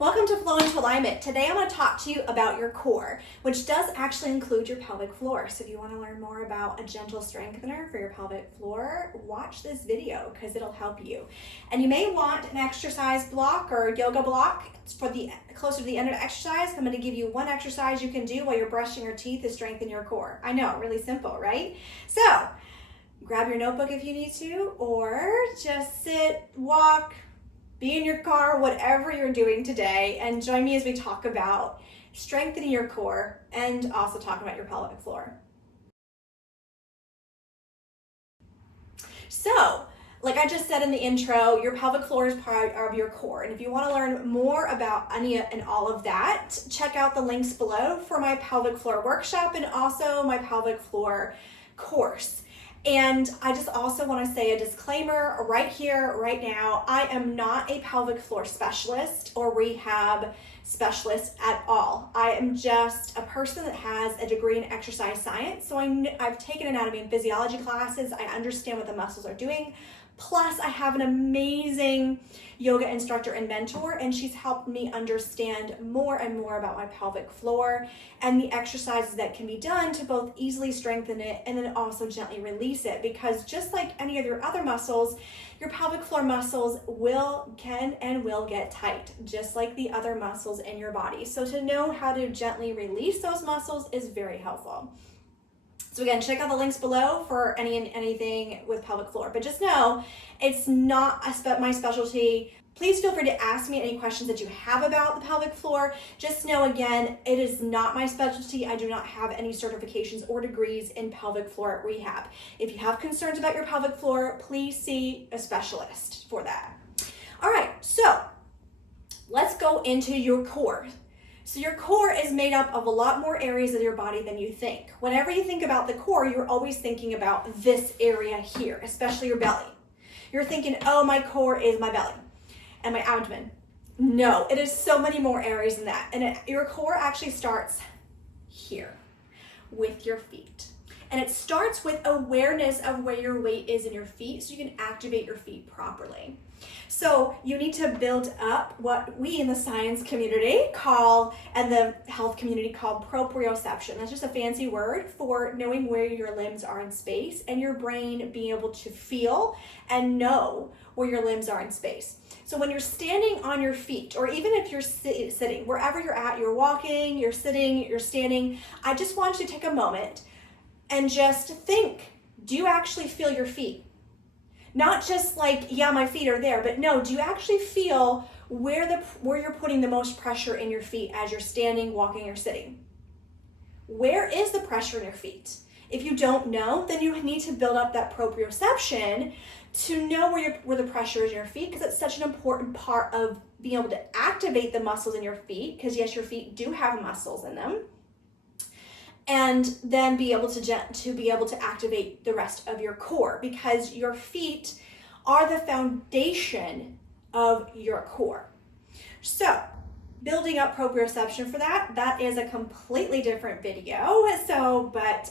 Welcome to Flow into Alignment. Today I'm going to talk to you about your core, which does actually include your pelvic floor. So if you want to learn more about a gentle strengthener for your pelvic floor, watch this video because it'll help you. And you may want an exercise block or yoga block for the closer to the end of the exercise. I'm going to give you one exercise you can do while you're brushing your teeth to strengthen your core. I know, really simple, right? So grab your notebook if you need to, or just sit, walk, be in your car, whatever you're doing today, and join me as we talk about strengthening your core and also talk about your pelvic floor. So, like I just said in the intro, your pelvic floor is part of your core. And if you want to learn more about any and all of that, check out the links below for my pelvic floor workshop and also my pelvic floor course. And I just also want to say a disclaimer right here, right now. I am not a pelvic floor specialist or rehab specialist at all. I am just a person that has a degree in exercise science. So I've taken anatomy and physiology classes. I understand what the muscles are doing. Plus, I have an amazing yoga instructor and mentor, and she's helped me understand more and more about my pelvic floor and the exercises that can be done to both easily strengthen it and then also gently release it. Because just like any of your other muscles, your pelvic floor muscles can and will get tight, just like the other muscles in your body. So to know how to gently release those muscles is very helpful. So again, check out the links below for anything with pelvic floor. But just know, it's not my specialty. Please feel free to ask me any questions that you have about the pelvic floor. Just know, again, it is not my specialty. I do not have any certifications or degrees in pelvic floor rehab. If you have concerns about your pelvic floor, please see a specialist for that. All right, so let's go into your core. So your core is made up of a lot more areas of your body than you think. Whenever you think about the core, you're always thinking about this area here, especially your belly. You're thinking, oh, my core is my belly and my abdomen. No, it is so many more areas than that. And your core actually starts here with your feet. And it starts with awareness of where your weight is in your feet so you can activate your feet properly. So you need to build up what we in the science community call, and the health community call, proprioception. That's just a fancy word for knowing where your limbs are in space and your brain being able to feel and know where your limbs are in space. So when you're standing on your feet, or even if you're sitting, wherever you're at, you're walking, you're sitting, you're standing, I just want you to take a moment and just think, do you actually feel your feet? Not just like, yeah, my feet are there, but no, do you actually feel where you're putting the most pressure in your feet as you're standing, walking, or sitting? Where is the pressure in your feet? If you don't know, then you need to build up that proprioception to know where the pressure is in your feet, because it's such an important part of being able to activate the muscles in your feet, because yes, your feet do have muscles in them. And then be able to activate the rest of your core, because your feet are the foundation of your core. So building up proprioception for that is a completely different video. But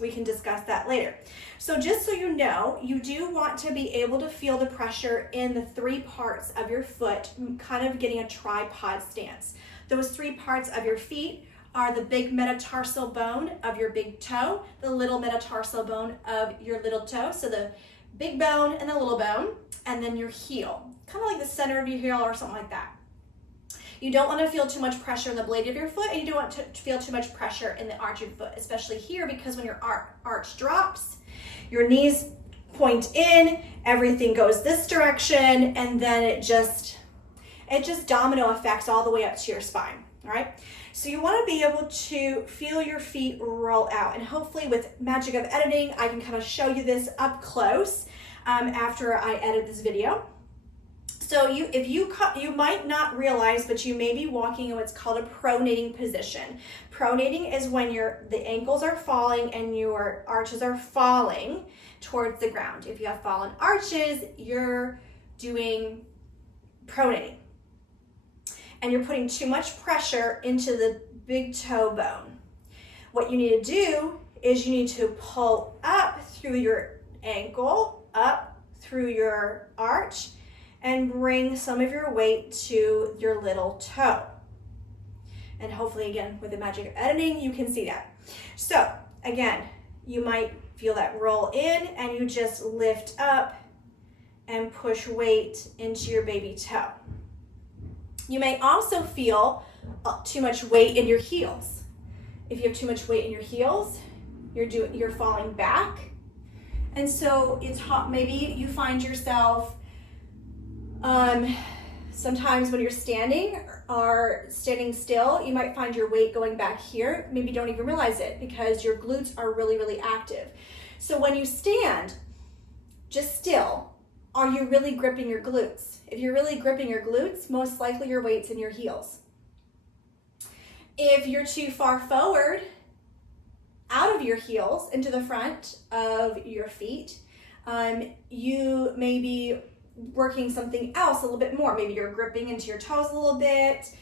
we can discuss that later. So just so you know, you do want to be able to feel the pressure in the three parts of your foot, kind of getting a tripod stance. Those three parts of your feet are the big metatarsal bone of your big toe, the little metatarsal bone of your little toe, so the big bone and the little bone, and then your heel, kind of like the center of your heel or something like that. You don't want to feel too much pressure in the blade of your foot, and you don't want to feel too much pressure in the arch of your foot, especially here, because when your arch drops, your knees point in, everything goes this direction, and then it just domino effects all the way up to your spine, all right? So you want to be able to feel your feet roll out, and hopefully with magic of editing, I can kind of show you this up close after I edit this video. So you might not realize, but you may be walking in what's called a pronating position. Pronating is when the ankles are falling and your arches are falling towards the ground. If you have fallen arches, you're doing pronating. And you're putting too much pressure into the big toe bone. What you need to do is you need to pull up through your ankle, up through your arch, and bring some of your weight to your little toe. And hopefully, again, with the magic of editing, you can see that. So again, you might feel that roll in and you just lift up and push weight into your baby toe. You may also feel too much weight in your heels. If you have too much weight in your heels, you're falling back. And so it's hot. Maybe you find yourself sometimes when you're standing or standing still, you might find your weight going back here. Maybe you don't even realize it because your glutes are really, really active. So when you stand just still, are you really gripping your glutes? If you're really gripping your glutes, most likely your weight's in your heels. If you're too far forward, out of your heels into the front of your feet, you may be working something else a little bit more. Maybe you're gripping into your toes a little bit.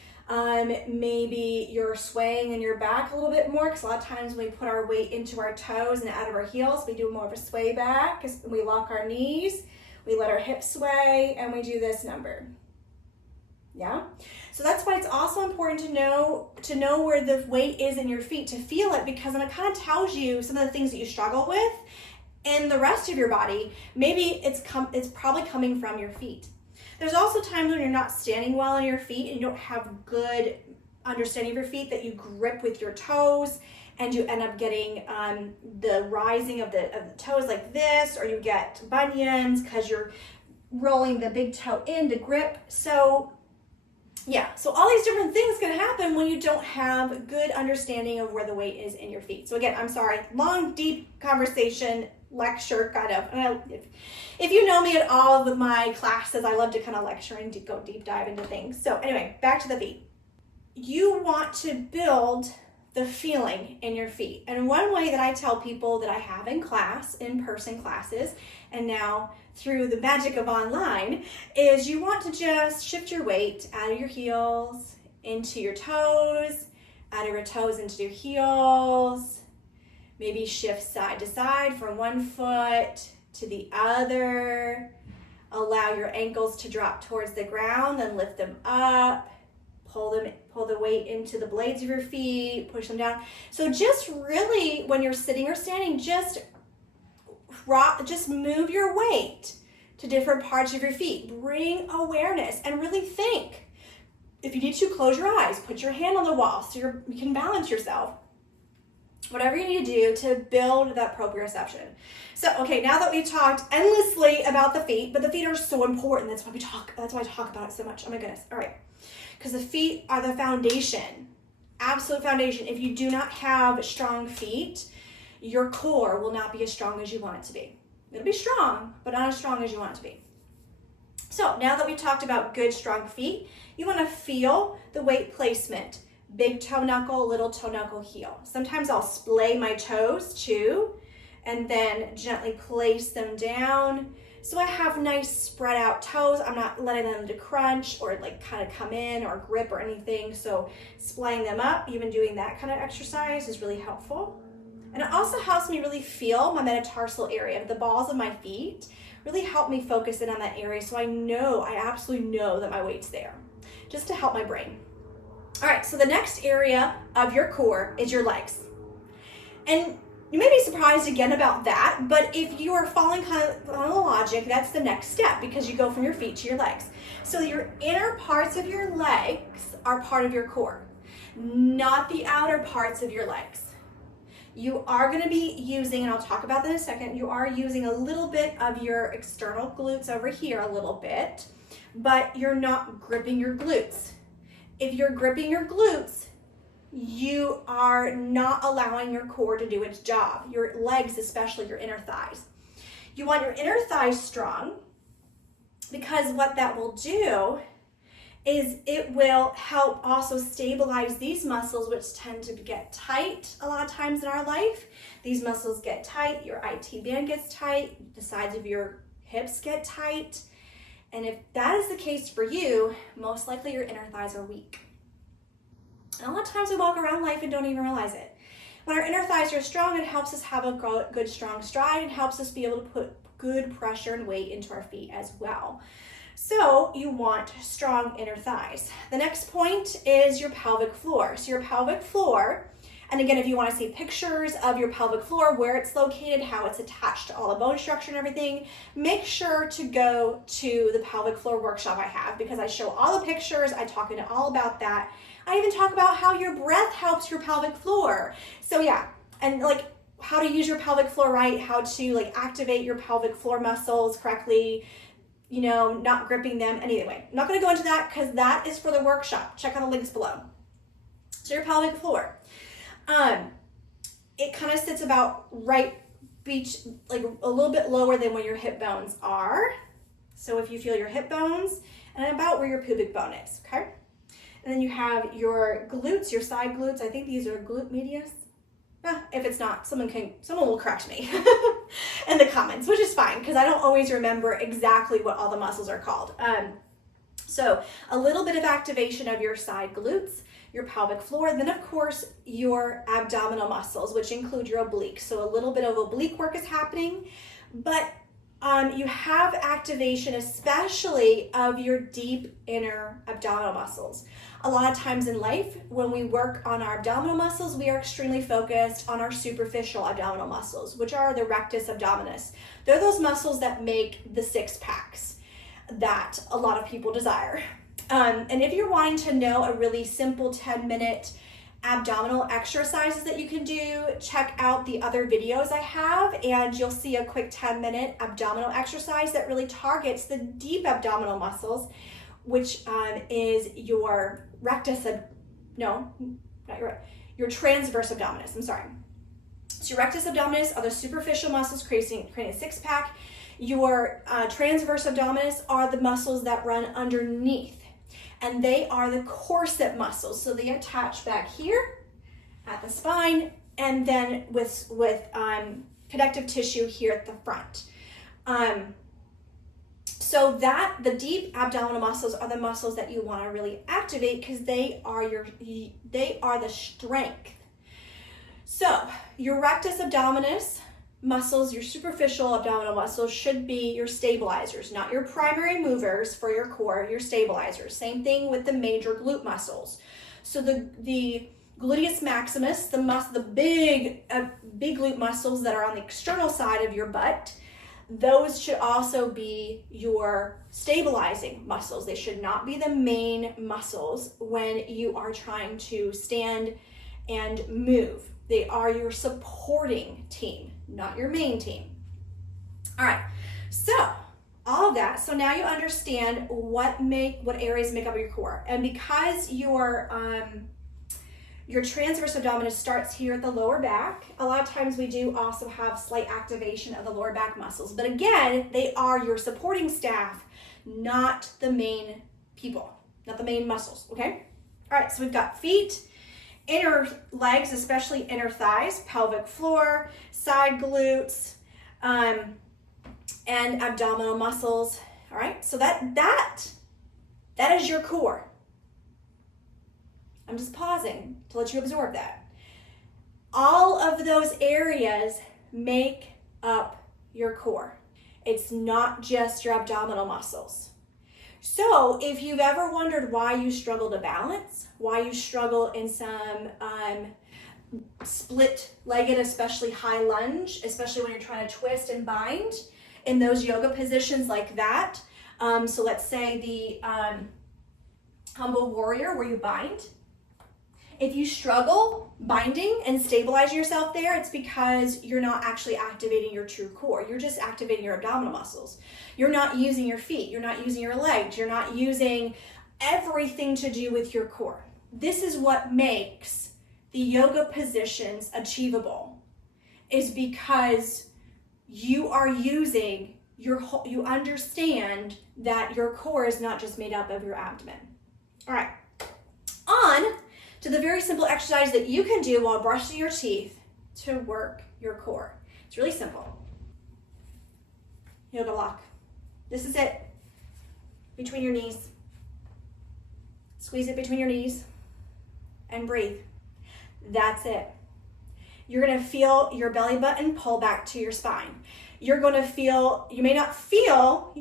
Maybe you're swaying in your back a little bit more, because a lot of times when we put our weight into our toes and out of our heels, we do more of a sway back because we lock our knees, we let our hips sway, and we do this number. Yeah? So that's why it's also important to know where the weight is in your feet, to feel it, because then it kind of tells you some of the things that you struggle with in the rest of your body. Maybe it's probably coming from your feet. There's also times when you're not standing well on your feet and you don't have good understanding of your feet, that you grip with your toes and you end up getting the rising of the toes like this, or you get bunions because you're rolling the big toe in to grip. So yeah, so all these different things can happen when you don't have good understanding of where the weight is in your feet. So again, I'm sorry, long, deep conversation, lecture, kind of. If you know me at all of my classes, I love to kind of lecture and go deep dive into things. So anyway, back to the feet. You want to build the feeling in your feet. And one way that I tell people that I have in class, in-person classes, and now through the magic of online, is you want to just shift your weight out of your heels into your toes, out of your toes into your heels. Maybe shift side to side from one foot to the other. Allow your ankles to drop towards the ground, then lift them up. Pull the weight into the blades of your feet, push them down. So just really, when you're sitting or standing, just move your weight to different parts of your feet. Bring awareness and really think. If you need to, close your eyes, put your hand on the wall so you can balance yourself. Whatever you need to do to build that proprioception. So, okay, now that we've talked endlessly about the feet, but the feet are so important. That's why I talk about it so much. Oh my goodness. All right. Because the feet are the foundation, absolute foundation. If you do not have strong feet, your core will not be as strong as you want it to be. It'll be strong, but not as strong as you want it to be. So now that we've talked about good, strong feet, you want to feel the weight placement. Big toe knuckle, little toe knuckle, heel. Sometimes I'll splay my toes too, and then gently place them down. So I have nice spread out toes. I'm not letting them to crunch or like kind of come in or grip or anything. So splaying them up, even doing that kind of exercise is really helpful. And it also helps me really feel my metatarsal area, the balls of my feet, really help me focus in on that area. So I absolutely know that my weight's there, just to help my brain. All right, so the next area of your core is your legs. And you may be surprised again about that, but if you are following kind of on the logic, that's the next step, because you go from your feet to your legs. So your inner parts of your legs are part of your core, not the outer parts of your legs. You are going to be using, and I'll talk about that in a second, you are using a little bit of your external glutes over here, a little bit, but you're not gripping your glutes. If you're gripping your glutes, you are not allowing your core to do its job. Your legs, especially your inner thighs. You want your inner thighs strong, because what that will do is it will help also stabilize these muscles, which tend to get tight a lot of times in our life. These muscles get tight, your IT band gets tight, the sides of your hips get tight. And if that is the case for you, most likely your inner thighs are weak. And a lot of times we walk around life and don't even realize it. When our inner thighs are strong, it helps us have a good, strong stride. It helps us be able to put good pressure and weight into our feet as well. So you want strong inner thighs. The next point is your pelvic floor. So your pelvic floor, and again, if you want to see pictures of your pelvic floor, where it's located, how it's attached to all the bone structure and everything, make sure to go to the pelvic floor workshop I have, because I show all the pictures, I talk into all about that. I even talk about how your breath helps your pelvic floor. So yeah, and like how to use your pelvic floor right, how to like activate your pelvic floor muscles correctly, you know, not gripping them. Anyway, I'm not going to go into that because that is for the workshop. Check out the links below. So your pelvic floor. It kind of sits about right like a little bit lower than where your hip bones are. So if you feel your hip bones, and about where your pubic bone is, okay? And then you have your glutes, your side glutes. I think these are glute medius. If it's not, someone will correct me in the comments, which is fine because I don't always remember exactly what all the muscles are called. So a little bit of activation of your side glutes, your pelvic floor, and then of course your abdominal muscles, which include your obliques. So a little bit of oblique work is happening, but you have activation especially of your deep inner abdominal muscles. A lot of times in life, when we work on our abdominal muscles, we are extremely focused on our superficial abdominal muscles, which are the rectus abdominis. They're those muscles that make the six packs that a lot of people desire. And if you're wanting to know a really simple 10-minute abdominal exercises that you can do, check out the other videos I have, and you'll see a quick 10-minute abdominal exercise that really targets the deep abdominal muscles, which is your your transverse abdominis. I'm sorry. So your rectus abdominis are the superficial muscles creating a six-pack. Your transverse abdominis are the muscles that run underneath, and they are the corset muscles. So they attach back here at the spine, and then with connective tissue here at the front. So that the deep abdominal muscles are the muscles that you want to really activate because they are the strength. So your rectus abdominis muscles, your superficial abdominal muscles, should be your stabilizers, not your primary movers for your core, your stabilizers. Same thing with the major glute muscles. So the gluteus maximus, the big glute muscles that are on the external side of your butt, those should also be your stabilizing muscles. They should not be the main muscles when you are trying to stand and move. They are your supporting team, not your main team. All right, so all of that. So now you understand what areas make up your core. And because your transverse abdominis starts here at the lower back, a lot of times we do also have slight activation of the lower back muscles. But again, they are your supporting staff, not the main people, not the main muscles, okay? All right, so we've got feet, inner legs, especially inner thighs, pelvic floor, side glutes, and abdominal muscles. All right, so that is your core. I'm just pausing to let you absorb that. All of those areas make up your core. It's not just your abdominal muscles. So if you've ever wondered why you struggle to balance, why you struggle in some split-legged, especially high lunge, especially when you're trying to twist and bind in those yoga positions like that. So let's say the humble warrior where you bind. If you struggle binding and stabilizing yourself there, it's because you're not actually activating your true core. You're just activating your abdominal muscles. You're not using your feet. You're not using your legs. You're not using everything to do with your core. This is what makes the yoga positions achievable, is because you are using you understand that your core is not just made up of your abdomen. All right, on to the very simple exercise that you can do while brushing your teeth to work your core. It's really simple. Yoga block. This is it. Between your knees. Squeeze it between your knees and breathe. That's it. You're going to feel your belly button pull back to your spine. You're going to feel, you may not feel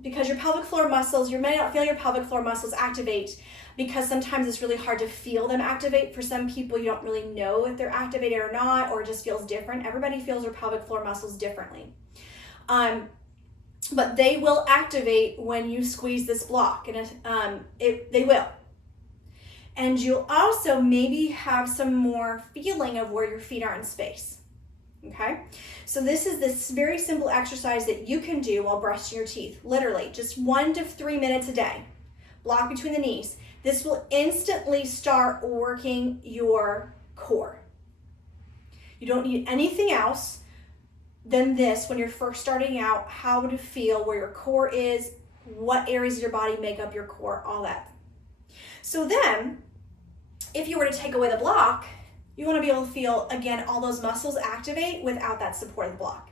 because your pelvic floor muscles, you may not feel your pelvic floor muscles activate because sometimes it's really hard to feel them activate. For some people, you don't really know if they're activated or not, or it just feels different. Everybody feels their pelvic floor muscles differently. But they will activate when you squeeze this block, and they will. And you'll also maybe have some more feeling of where your feet are in space. Okay, so this is this very simple exercise that you can do while brushing your teeth. Literally, just 1 to 3 minutes a day. Block between the knees. This will instantly start working your core. You don't need anything else than this when you're first starting out, how to feel where your core is, what areas of your body make up your core, all that. So then, if you were to take away the block, you want to be able to feel, again, all those muscles activate without that support of the block.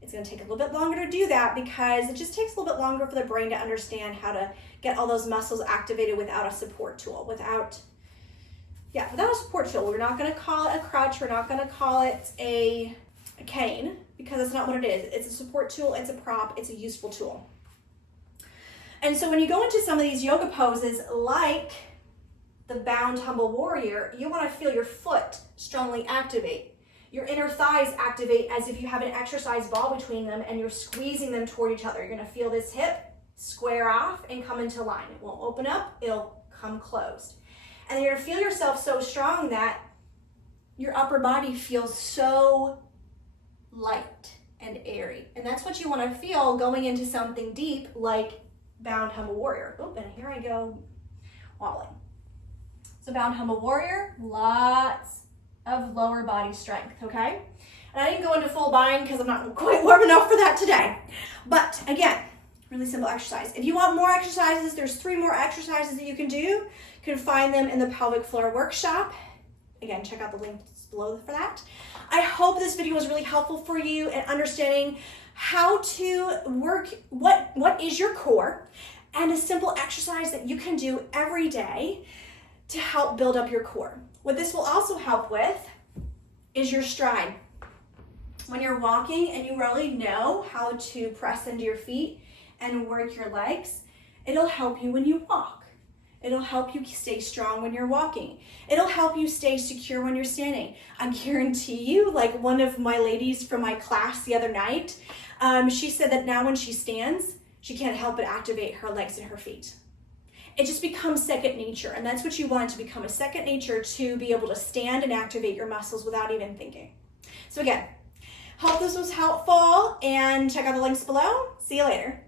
It's going to take a little bit longer to do that because it just takes a little bit longer for the brain to understand how to get all those muscles activated without a support tool, without a support tool. We're not going to call it a crutch. We're not going to call it a cane because that's not what it is. It's a support tool. It's a prop. It's a useful tool. And so when you go into some of these yoga poses like the bound humble warrior, you want to feel your foot strongly activate. Your inner thighs activate as if you have an exercise ball between them and you're squeezing them toward each other. You're going to feel this hip square off and come into line. It won't open up, it'll come closed. And then you're going to feel yourself so strong that your upper body feels so light and airy. And that's what you want to feel going into something deep like bound humble warrior. Oh, and here I go wobbling. So bound humble warrior, lots of lower body strength, okay? And I didn't go into full bind because I'm not quite warm enough for that today. But again, really simple exercise. If you want more exercises, there's 3 more exercises that you can do. You can find them in the pelvic floor workshop. Again, check out the links below for that. I hope this video was really helpful for you in understanding how to work, what is your core, and a simple exercise that you can do every day to help build up your core. What this will also help with is your stride. When you're walking and you really know how to press into your feet and work your legs, it'll help you when you walk. It'll help you stay strong when you're walking. It'll help you stay secure when you're standing. I guarantee you, like one of my ladies from my class the other night, she said that now when she stands, she can't help but activate her legs and her feet. It just becomes second nature, and that's what you want it to become, a second nature to be able to stand and activate your muscles without even thinking. So again, hope this was helpful, and check out the links below. See you later.